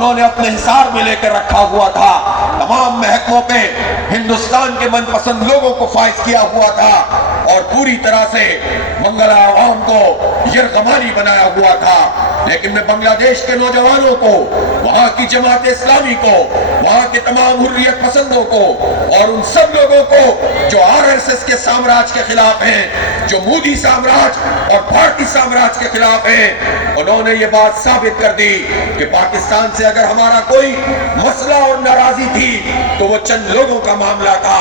انہوں نے اپنے حصار میں لے کر رکھا ہوا تھا، تمام محکموں پہ ہندوستان کے من پسند لوگوں کو فائز کیا ہوا تھا اور پوری طرح سے منگلا عوام کو یرغمالی بنایا ہوا تھا۔ لیکن میں بنگلہ دیش کے نوجوانوں کو، وہاں کی جماعت اسلامی کو، وہاں کے تمام حریت پسندوں کو اور ان سب لوگوں کو جو RSS کے سامراج کے خلاف ہیں، جو مودی سامراج اور بھارتی سامراج کے خلاف ہیں، انہوں نے یہ بات ثابت کر دی کہ پاکستان سے اگر ہمارا کوئی مسئلہ اور ناراضی تھی تو وہ چند لوگوں کا معاملہ تھا۔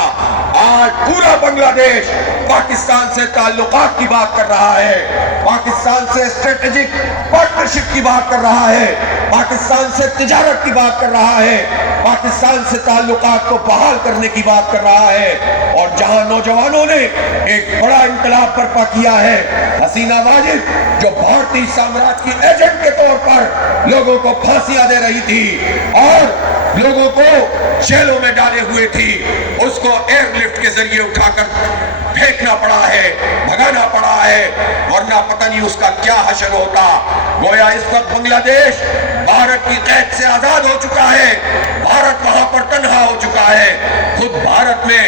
آج پورا بنگلہ دیش پاکستان سے تعلقات کی بات کر رہا ہے، پاکستان سے اسٹریٹجک پارٹنرشپ کی بات کر رہا ہے، پاکستان سے تجارت کی بات کر رہا ہے، پاکستان سے تعلقات کو بحال کرنے کی بات کر رہا ہے۔ اور جہاں نوجوانوں نے ایک بڑا انقلاب برپا کیا ہے، حسینہ واجد جو بھارتی سامراج کی ایجنٹ کے طور پر لوگوں کو پھانسیاں دے رہی تھی اور لوگوں کو جیلوں میں ڈالے ہوئے تھی، اس کو ایئر لفٹ کے ذریعے اٹھا کر پھینکنا پڑا ہے، بھگانا پڑا ہے، ورنہ پتہ نہیں اس کا کیا حشر ہوتا۔ گویا اس وقت بنگلہ دیش بھارت کی قید سے آزاد ہو چکا ہے، بھارت وہاں پر تنہا ہو چکا ہے۔ خود بھارت میں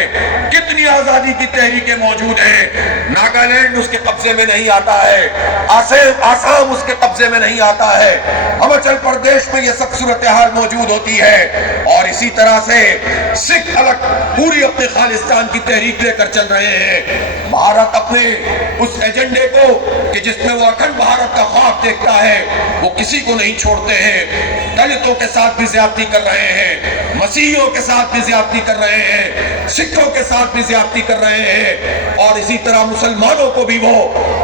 کتنی آزادی کی تحریکیں موجود ہیں، ناگالینڈ اس کے قبضے میں نہیں آتا ہے، آسام اس کے قبضے میں نہیں آتا ہے، ہماچل پردیش میں یہ سب صورتحال موجود ہوتی ہے۔ اور اسی طرح سے سکھ الگ پوری اپنے خالستان کی تحریک لے کر چل رہے ہیں۔ بھارت اپنے اس ایجنڈے کو کہ جس میں وہ اکھنڈ بھارت کا خواب دیکھتا ہے، وہ کسی کو نہیں چھوڑتے ہیں، دلتوں کے ساتھ بھی زیادتی کر رہے ہیں، مسیحیوں کے ساتھ بھی زیادتی کر رہے ہیں، سکھوں کے ساتھ بھی زیادتی کر رہے ہیں، اور اسی طرح مسلمانوں کو بھی وہ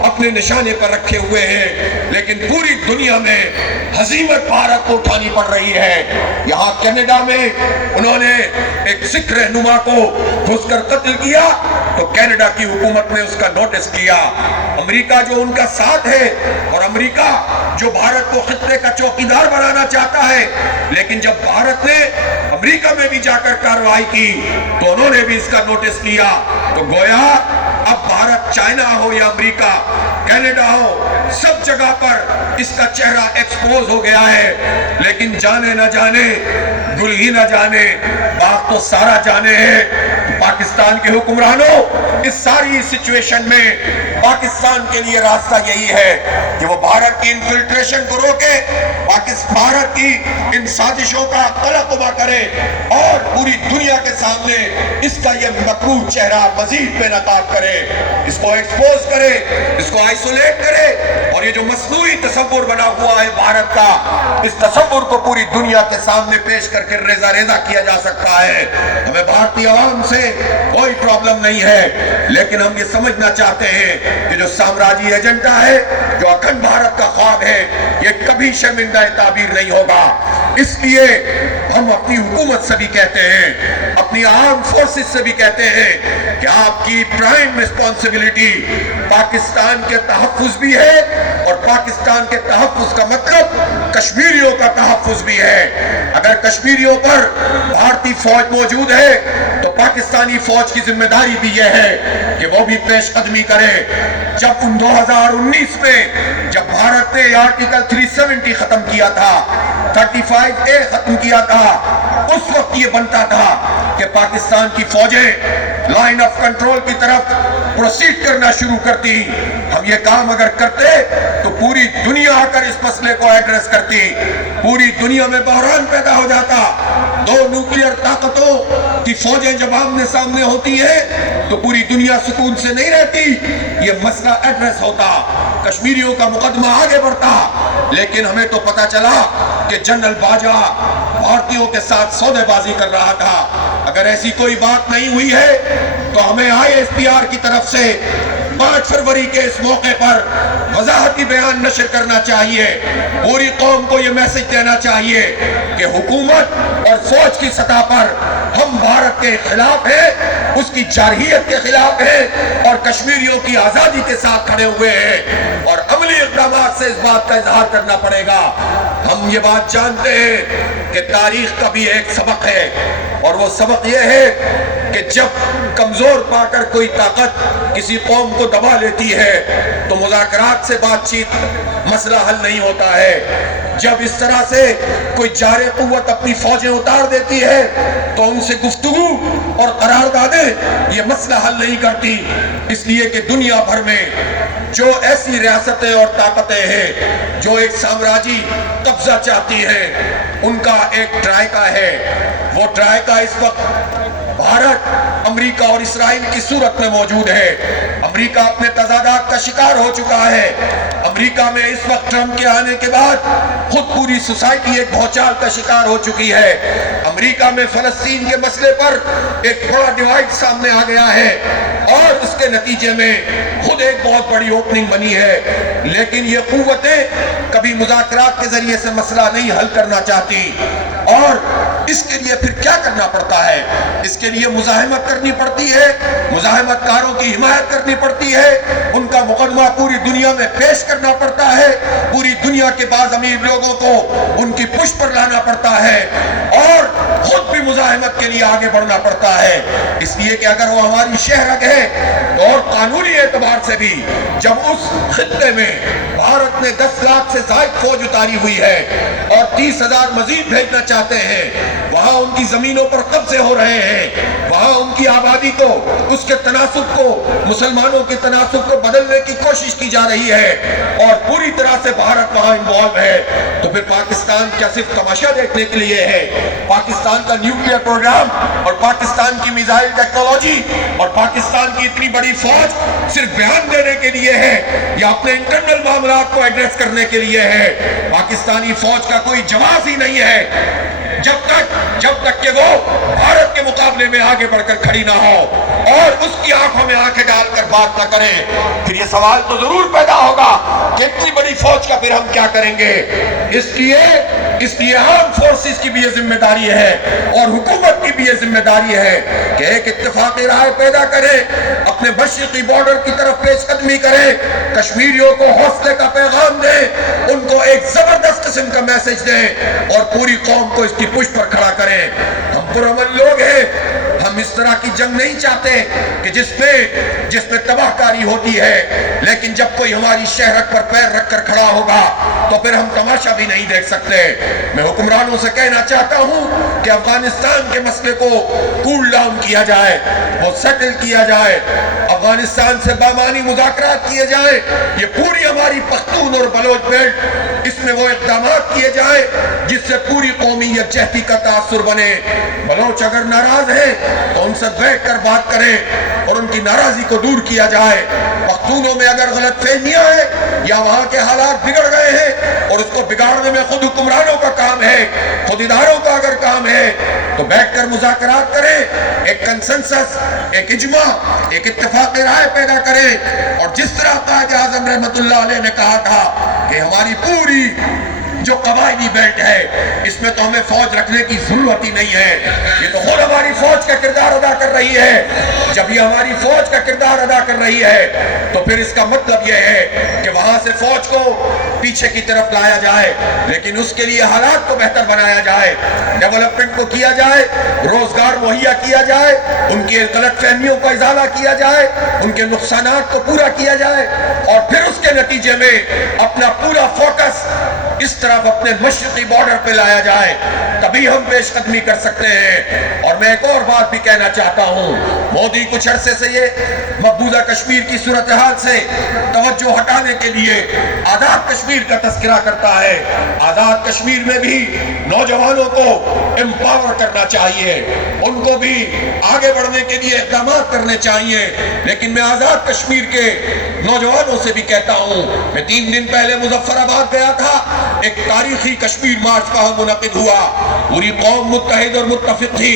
اپنے نشانے پر رکھے ہوئے ہیں۔ لیکن پوری دنیا میں ہزیمت بھارت کو اٹھانی پڑ رہی ہے۔ یہاں کینیڈا میں انہوں نے ایک سکھ رہنما کو گھس کر قتل کیا تو کینیڈا کی حکومت نے اس کا نوٹس کیا۔ امریکہ جو ان کا ساتھ ہے اور امریکہ جو بھارت کو خطے کا چوکیدار بنانا چاہتا ہے، لیکن جب بھارت نے امریکہ میں بھی جا کر کارروائی کی تو انہوں نے بھی اس کا نوٹس لیا۔ تو گویا اب بھارت چائنا ہو یا امریکہ، کینیڈا ہو، سب جگہ پر اس کا چہرہ ایکسپوز ہو گیا ہے۔ لیکن جانے نہ جانے، گل ہی نہ جانے، باغ تو سارا جانے ہے۔ پاکستان کے حکمرانوں اس ساری سچویشن میں پاکستان کے لیے راستہ یہی ہے کہ وہ بھارت کی انفلٹریشن کو روکے، بھارت کی ان سازشوں کا قلقبہ کرے اور پوری دنیا کے سامنے اس کا یہ مکروہ چہرہ مزید بے نقاب کرے، اس کو ایکسپوز کرے، اس کو آئسولیٹ کرے، اور یہ جو مصنوعی تصور بنا ہوا ہے بھارت کا، اس تصور کو پوری دنیا کے سامنے پیش کر کے ریزہ ریزہ کیا جا سکتا ہے۔ ہمیں بھارتی عوام سے کوئی پرابلم نہیں ہے، لیکن ہم یہ سمجھنا چاہتے ہیں کہ جو سامراجی ایجنڈا ہے، جو اکھنڈ بھارت کا خواب ہے، یہ کبھی شرمندہ تعبیر نہیں ہوگا۔ اس لیے ہم اپنی حکومت سے بھی کہتے ہیں، اپنی آرم فورسز سے بھی کہتے ہیں کہ آپ کی پرائم ریسپانسبلٹی پاکستان کے تحفظ بھی ہے، اور پاکستان کے تحفظ کا مطلب کشمیریوں کا تحفظ بھی ہے۔ اگر کشمیریوں پر بھارتی فوج موجود ہے تو پاکستانی فوج کی ذمہ داری بھی یہ ہے کہ وہ بھی پیش قدمی کرے۔ جب 2019 میں جب بھارت نے آرٹیکل 370 ختم کیا تھا، 35A ختم کیا تھا، اس وقت یہ بنتا تھا کہ پاکستان کی فوجیں لائن آف کنٹرول کی طرف پروسیڈ کرنا شروع کرتی۔ ہم یہ کام اگر کرتے تو پوری دنیا آ کر اس مسئلے کو ایڈریس کرتی، پوری دنیا میں بحران پیدا ہو جاتا۔ دو نیوکلیئر طاقتوں کی فوجیں جب آمنے سامنے ہوتی ہیں تو پوری دنیا سکون سے نہیں رہتی، یہ مسئلہ ایڈریس ہوتا، کشمیریوں کا مقدمہ آگے بڑھتا۔ لیکن ہمیں تو پتا چلا کہ جنرل باجوہ بھارتیوں کے ساتھ سودے بازی کر رہا تھا۔ اگر ایسی کوئی بات نہیں ہوئی ہے تو ہمیں ISPR کی طرف سے 5 فروری کے اس موقع پر وضاحتی بیان نشر کرنا چاہیے، پوری قوم کو یہ میسج دینا چاہیے کہ حکومت اور فوج کی سطح پر ہم بھارت کے خلاف ہیں، اس کی جارحیت کے خلاف ہیں، اور کشمیریوں کی آزادی کے ساتھ کھڑے ہوئے ہیں، اور عملی اقدامات سے اس بات کا اظہار کرنا پڑے گا۔ ہم یہ بات جانتے ہیں کہ تاریخ کا بھی ایک سبق ہے، اور وہ سبق یہ ہے کہ جب کمزور پا کر کوئی طاقت کسی قوم کو دبا لیتی ہے تو مذاکرات سے بات چیت مسئلہ حل نہیں ہوتا ہے، جب اس طرح سے کوئی جار قوت اپنی فوجیں اتار دیتی ہے تو ان سے گفتگو اور قراردادیں یہ مسئلہ حل نہیں کرتی، اس لیے کہ دنیا بھر میں جو ایسی ریاستیں اور طاقتیں ہیں جو ایک سامراجی قبضہ چاہتی ہیں، ان کا ایک ٹرائیکا ہے۔ وہ ٹرائیکا اس وقت بھارت، امریکہ اور اسرائیل کی صورت میں موجود ہے۔ امریکہ اپنے تضادات کا شکار ہو چکا ہے۔ امریکہ میں اس وقت ٹرمپ کے آنے کے بعد خود پوری سوسائٹی ایک بھوچال کا شکار ہو چکی ہے۔ امریکہ میں فلسطین کے مسئلے پر ایک بڑا ڈیوائیڈ سامنے آ گیا ہے اور اس کے نتیجے میں خود ایک بہت بڑی اوپننگ بنی ہے، لیکن یہ قوتیں کبھی مذاکرات کے ذریعے سے مسئلہ نہیں حل کرنا چاہتی، اور اس کے لیے پھر کیا کرنا پڑتا ہے؟ اس کے لیے مزاحمت کرنی پڑتی ہے، مزاحمت کاروں کی حمایت کرنی پڑتی ہے، ان کا مقدمہ پوری دنیا میں پیش کرنا پڑتا ہے، پوری دنیا کے بعض امیر لوگوں کو ان کی پشت پر لانا پڑتا ہے، اور خود بھی مزاحمت کے لیے آگے بڑھنا پڑتا ہے۔ اس لیے کہ اگر وہ ہماری شہرت ہے اور قانونی اعتبار سے بھی جب اس خطے میں بھارت نے 10 لاکھ سے زائد فوج اتاری ہوئی ہے اور 30,000 مزید بھیجنا چاہتے ہیں، وہاں ان کی زمینوں پر قبضے ہو رہے ہیں، وہاں ان کی آبادی کو، اس کے تناسب کو، مسلمانوں کے تناسب کو بدلنے کی کوشش کی جا رہی ہے، اور پوری طرح سے بھارت وہاں انوالو ہے، تو پھر پاکستان کیا صرف تماشا دیکھنے کے لیے ہے؟ پاکستان کا نیوکلیئر پروگرام اور پاکستان کی میزائل ٹیکنالوجی اور پاکستان کی اتنی بڑی فوج صرف بیان دینے کے لیے ہے یا اپنے انٹرنل معاملات کو ایڈریس کرنے کے لیے ہے؟ پاکستانی فوج کا کوئی جواز ہی نہیں ہے جب تک کہ وہ بھارت کے مقابلے میں آگے بڑھ کر کھڑی نہ ہو اور اس کی آنکھوں میں آنکھیں ڈال کر بات نہ کرے۔ پھر یہ سوال تو ضرور پیدا ہوگا کہ اتنی بڑی فوج کا پھر ہم کیا کریں گے؟ اس لیے آرم فورسز کی بھی یہ ذمہ داری ہے اور حکومت کی بھی یہ ذمہ داری ہے کہ ایک اتفاقی رائے پیدا کرے، اپنے مشرقی بارڈر کی طرف پیش قدمی کرے، کشمیریوں کو حوصلے کا پیغام دے، ان کو ایک زبردست قسم کا میسج دیں اور پوری قوم کو اس کی پشت پر کھڑا کریں۔ ہم پرامن لوگ ہیں، ہم اس طرح کی جنگ نہیں چاہتے کہ جس میں تباہ کاری ہوتی ہے، لیکن جب کوئی ہماری شہرت پر پیر رکھ کر کھڑا ہوگا تو پھر ہم تماشا بھی نہیں دیکھ سکتے۔ میں حکمرانوں سے کہنا چاہتا ہوں کہ افغانستان کے مسئلے کو کول ڈاؤن کیا جائے، وہ سیٹل کیا جائے، افغانستان سے بامعنی مذاکرات کیے جائیں، یہ پوری ہماری پختون اور بلوچ بیلٹ، اس میں وہ اقدامات کیے جائیں جس سے پوری قومی یکجہتی کا تاثر بنے۔ بلوچ اگر ناراض ہیں تو ان سے بیٹھ کر بات کریں اور ان کی ناراضی کو دور کیا جائے۔ پختونوں میں اگر غلط فہمیاں ہیں یا وہاں کے حالات بگڑ گئے ہیں اور اس کو بگاڑنے میں خود حکمرانوں کا کام ہے، خود اداروں کا اگر کام ہے، تو بیٹھ کر مذاکرات کریں، ایک کنسنسس، ایک اجماع، ایک اتفاق رائے پیدا کریں، اور جس طرح قائد اعظم رحمت اللہ علیہ نے کہا تھا کہ ہماری پوری جو قبائلی بیلٹ ہے اس میں تو ہمیں فوج رکھنے کی ضرورت ہی نہیں ہے، یہ تو خود ہماری فوج کا کردار ادا کر رہی ہے۔ جب یہ ہماری فوج کا کردار ادا کر رہی ہے تو پھر اس کا مطلب یہ ہے کہ وہاں سے فوج کو پیچھے کی طرف لایا جائے، لیکن اس کے لیے حالات کو بہتر بنایا جائے، ڈیولپمنٹ کو کیا جائے، روزگار مہیا کیا جائے، ان کی غلط فہمیوں کا ازالہ کیا جائے، ان کے نقصانات کو پورا کیا جائے، اور پھر اس کے نتیجے میں اپنا پورا فوکس اس طرف اپنے مشرقی بارڈر پہ لایا جائے، تبھی ہم پیش قدمی کر سکتے ہیں۔ اور میں ایک اور بات بھی کہنا چاہتا ہوں، مودی کچھ عرصے سے یہ مقبوضہ کشمیر کی صورتحال سے توجہ ہٹانے کے لیے آزاد کشمیر کا تذکرہ کرتا ہے۔ آزاد کشمیر میں بھی نوجوانوں کو امپاور کرنا چاہیے، ان کو بھی آگے بڑھنے کے لیے اقدامات کرنے چاہیے، لیکن میں آزاد کشمیر کے نوجوانوں سے بھی کہتا ہوں، میں 3 دن پہلے مظفر آباد گیا تھا، ایک تاریخی کشمیر مارچ کا منعقد ہوا، پوری قوم متحد اور متفق تھی،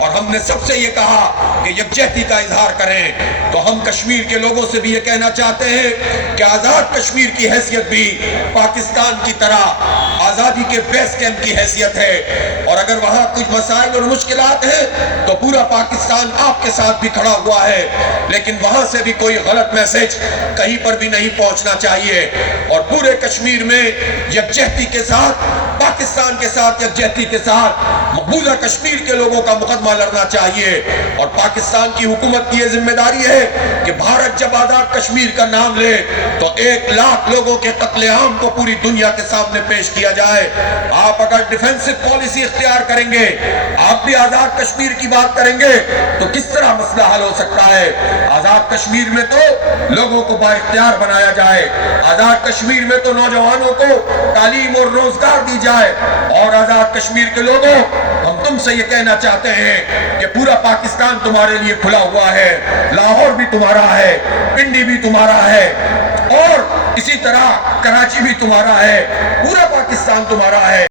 اور ہم نے سب سے یہ کہا کہ یکجہتی کا اظہار کریں۔ تو ہم کشمیر کے لوگوں سے بھی یہ کہنا چاہتے ہیں کہ آزاد کشمیر کی حیثیت بھی پاکستان کی طرح آزادی کے بیس کیمپ کی حیثیت ہے، اور اگر وہاں کچھ مسائل اور مشکلات ہیں تو پورا پاکستان آپ کے ساتھ بھی کھڑا ہوا ہے، لیکن وہاں سے بھی کوئی غلط میسج کہیں پر بھی نہیں پہنچنا چاہیے، اور پورے کشمیر میں یکجہتی کے ساتھ پاکستان کے ساتھ یکجہتی کے ساتھ مقبوضہ کشمیر کے لوگوں کا مقدمہ لڑنا چاہیے، اور پاکستان کی حکومت کی یہ ذمہ داری ہے کہ بھارت جب آزاد کشمیر کا نام لے تو 1 لاکھ لوگوں کے قتل عام کو پوری دنیا کے سامنے پیش کیا جائے۔ آپ اگر ڈیفنسو پالیسی اختیار کریں گے، آپ بھی آزاد کشمیر کی بات کریں گے، تو کس طرح مسئلہ حل ہو سکتا ہے؟ آزاد کشمیر میں تو لوگوں کو با اختیار بنایا جائے، آزاد کشمیر میں تو نوجوانوں کو تعلیم اور روزگار دی جائے، اور آزاد کشمیر کے لوگوں ہم تم سے یہ کہنا چاہتے ہیں کہ پورا پاکستان تمہارے لیے کھلا ہوا ہے، لاہور بھی تمہارا ہے، پنڈی بھی تمہارا ہے، اور اسی طرح کراچی بھی تمہارا ہے، پورا پاکستان تمہارا ہے۔